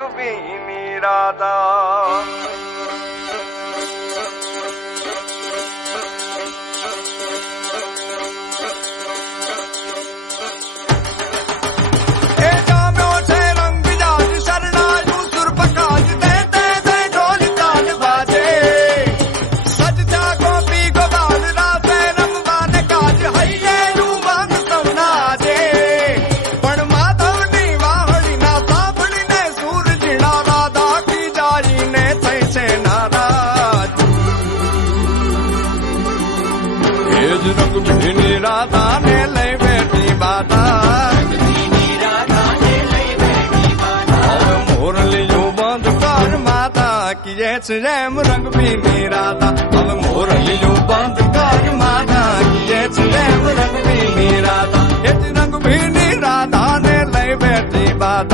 ભીની રાધા રંગ ભીની રાધા ને લઈ બેઠી બાધા મોરલીયું બંધ કર માતા કીએ છે જેમ રંગ ભીની રાધા હવે મોરલીયું બંધ કર માતા કીએ છે જેમ રંગ ભીની રાધા એ રંગ ભીની રાધા ને લઈ બેઠી બાધા